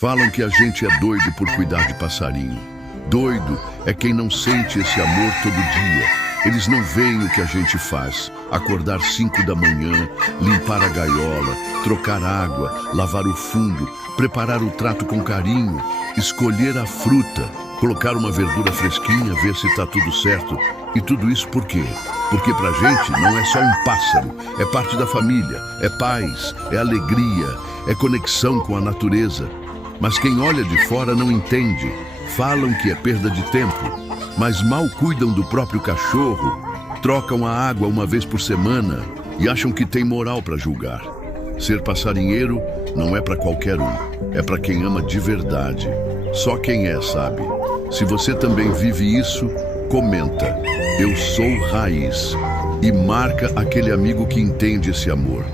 Falam que a gente é doido por cuidar de passarinho. Doido é quem não sente esse amor todo dia. Eles não veem o que a gente faz. Acordar 5 da manhã, limpar a gaiola, trocar água, lavar o fundo, preparar o trato com carinho, escolher a fruta, colocar uma verdura fresquinha, ver se está tudo certo. E tudo isso por quê? Porque pra gente não é só um pássaro, é parte da família, é paz, é alegria, é conexão com a natureza. Mas quem olha de fora não entende. Falam que é perda de tempo, mas mal cuidam do próprio cachorro, trocam a água uma vez por semana e acham que tem moral para julgar. Ser passarinheiro não é para qualquer um, é para quem ama de verdade. Só quem é sabe. Se você também vive isso, comenta: eu sou raiz, e marca aquele amigo que entende esse amor.